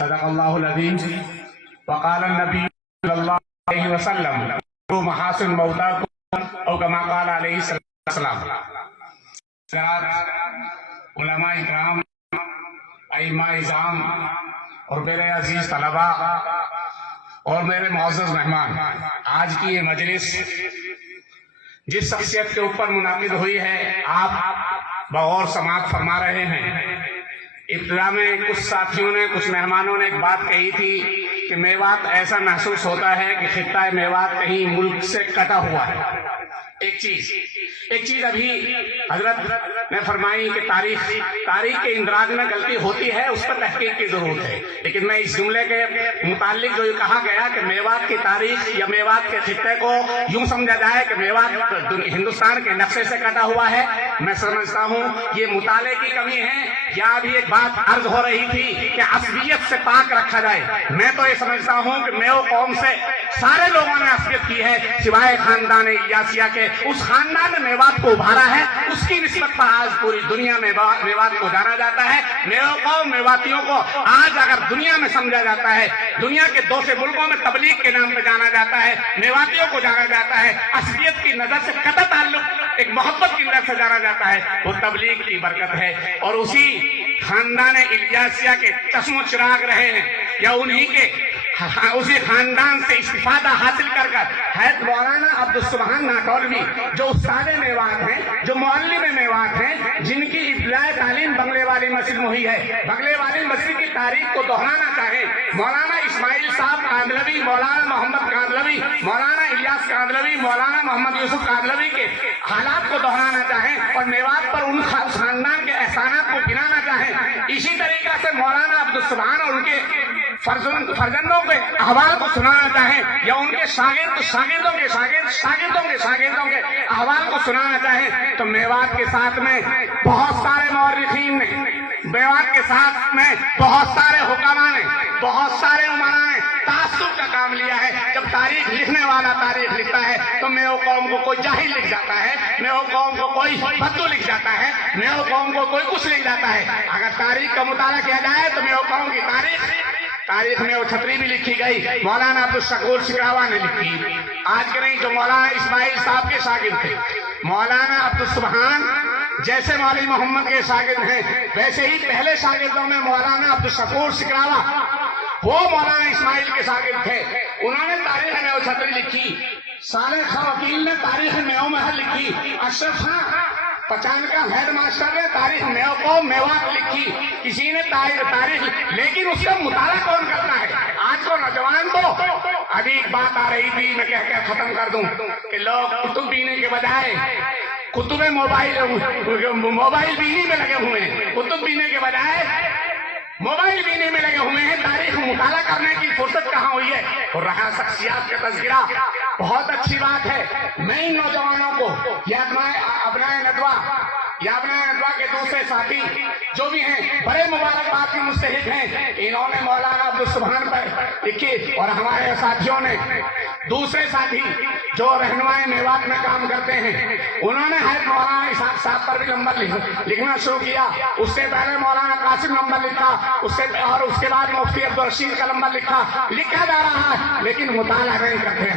صدق اللہ العظیم وقال النبی صلی اللہ علیہ وسلم محاسن موتاکم او کما قال علیہ السلام. علماء اکرام، ائمہ اعظام اور میرے عزیز طلباء اور میرے معزز مہمان، آج کی یہ مجلس جس شخصیت کے اوپر منعقد ہوئی ہے آپ بغور سماعت فرما رہے ہیں. ابتدا میں کچھ ساتھیوں نے، کچھ مہمانوں نے ایک بات کہی تھی کہ میوات ایسا محسوس ہوتا ہے کہ خطہ میوات کہیں ملک سے کٹا ہوا ہے. ایک چیز ابھی حضرت نے فرمائی کہ تاریخ کے اندراج میں غلطی ہوتی ہے، اس پر تحقیق کی ضرورت ہے. لیکن میں اس جملے کے متعلق جو یہ کہا گیا کہ میوات کی تاریخ یا میوات کے خطے کو یوں سمجھا جائے کہ میوات ہندوستان کے نقشے سے کٹا ہوا ہے، میں سمجھتا ہوں یہ مطالعے کی کمی ہے. یا ابھی ایک بات عرض ہو رہی تھی کہ عصبیت سے پاک رکھا جائے. میں تو یہ سمجھتا ہوں کہ میو قوم سے سارے لوگوں نے عصبیت کی ہے سوائے خاندان الیاسیہ کے. اس خاندان نے میوات کو ابھارا ہے، اس کی نسبت پر آج پوری دنیا میں میوات کو جانا جاتا ہے. میو قوم میواتیوں کو آج اگر دنیا میں سمجھا جاتا ہے، دنیا کے دوسرے ملکوں میں تبلیغ کے نام پہ جانا جاتا ہے، میواتیوں کو جانا جاتا ہے. عصبیت کی نظر سے قطع تعلق ایک محبت کی نظر سے جانا جاتا ہے، وہ تبلیغ کی برکت ہے. اور اسی خاندان الیاسیہ کے چشم و چراغ رہے ہیں یا انہی کے اسی خاندان سے استفادہ حاصل کر حضرت مولانا عبدالسبحان ناٹولوی جو استاد میوات ہیں، جو معلم میوات ہیں، جن کی ابتدائی تعلیم بنگلے والی مسجد میں ہوئی ہے. بنگلے والی مسجد کی تاریخ کو دہرانا چاہیں، مولانا اسماعیل صاحب کاندلوی، مولانا محمد کاندلوی، مولانا الیاس کاندلوی، مولانا محمد یوسف کاندلوی کے حالات کو دہرانا چاہیں اور میوات پر ان خاندان کے احسانات کو گنانا چاہیں. اسی طریقہ سے مولانا عبدالسبحان اور ان کے فرزندوں کے احوال کو سنانا چاہیں یا ان کے شاگردوں کے احوال کو سنانا چاہیں تو میوات کے ساتھ میں بہت سارے مورخین نے، میوات کے ساتھ میں بہت سارے حکماء نے، بہت سارے عمراء نے تعصب کا کام لیا ہے. جب تاریخ لکھنے والا تاریخ لکھتا ہے تو میو قوم کو کوئی جاہل لکھ جاتا ہے، میو قوم کو کوئی بدو لکھ جاتا ہے، میو قوم کو کوئی کچھ لکھ جاتا ہے. اگر تاریخ کا مطالعہ کیا جائے تو میو قوم کی تاریخ میں وہ چھتری بھی لکھی گئی، مولانا عبدالشکور شکراوا نے لکھی. آج کے نہیں، جو مولانا اسماعیل صاحب کے شاگرد تھے، مولانا عبدالسبحان جیسے مولوی محمد کے شاگرد ہیں، ویسے ہی پہلے شاگردوں میں مولانا عبدالشکور شکراوا وہ مولانا اسماعیل کے شاگرد تھے. انہوں نے تاریخ میں وہ چھتری لکھی. صالح خان وکیل نے تاریخ میو محل لکھی. اشرف خان پچان کا ہیڈ ماسٹر نے تاریخ میو قوم میوات لکھی. کسی نے تاریخ، لیکن اس کا مطالعہ کون کرتا ہے؟ آج کو نوجوان کو ابھی ایک بات آ رہی تھی، میں کہہ کے ختم کر دوں کہ لوگ کتب پینے کے بجائے کتب موبائل بینی میں لگے ہوئے ہیں. کتب پینے کے بجائے موبائل بینے میں لگے ہوئے ہیں. تاریخ مطالعہ کرنے کی فرصت کہاں ہوئی ہے؟ اور رہا شخصیات کا تذکرہ، بہت اچھی بات ہے. میں ان نوجوانوں کو یا ابنائے ندوہ کے دوسرے ساتھی جو بھی ہیں بڑے مبارکباد کے مستحق ہیں. انہوں نے مولانا عبدالسبحان پر لکھی اور ہمارے ساتھیوں نے، دوسرے ساتھی جو رہنمائی میوات میں کام کرتے ہیں، انہوں نے حضرت مولانا اسحاق صاحب پر بھی نمبر لکھنا شروع کیا. اس سے پہلے مولانا قاسم نمبر لکھا، اور اس کے بعد مفتی عبدالرشید کا نمبر لکھا جا رہا ہے. لیکن مطالعہ نہیں کرتے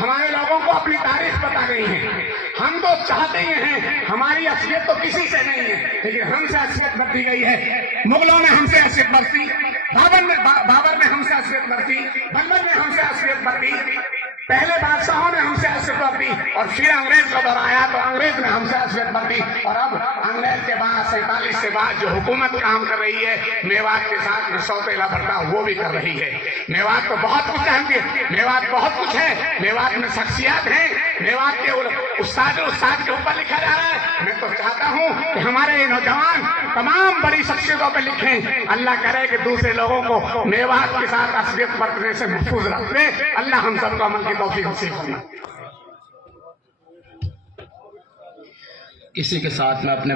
ہمارے لوگوں کو اپنی تاریخ پتہ نہیں ہے. ہم تو چاہتے ہی ہیں، ہماری اصلیت تو کسی سے نہیں ہے، لیکن ہم سے اصلیت برتی گئی ہے. مغلوں نے ہم سے اصلیت برتی، بابر نے ہم سے اصلیت برتی، بلبل نے ہم سے اصلیت برتی، پہلے بادشاہوں نے ہم سے اصلیت برتی اور پھر انگریز کا دور آیا تو انگریز نے ہم سے اصلیت برتی. اور اب انگریز کے بعد 47 سے بعد جو حکومت کام کر رہی ہے، میوات کے ساتھ میں سوتیلا بھرتا وہ بھی کر رہی ہے. میوات تو بہت کچھ ہے، میوات بہت کچھ ہے، میوات میں شخصیات ہیں، میوات کے استاد کے اوپر لکھا جا رہا ہے. میں تو چاہتا ہوں کہ ہمارے نوجوان تمام بڑی شخصیتوں پہ لکھیں. اللہ کرے کہ دوسرے لوگوں کو میوات کے ساتھ اصلیت برتنے سے محفوظ رکھے. اللہ ہم سب کو عمل کی توفیق نصیب فرمائے. اسی کے ساتھ میں اپنے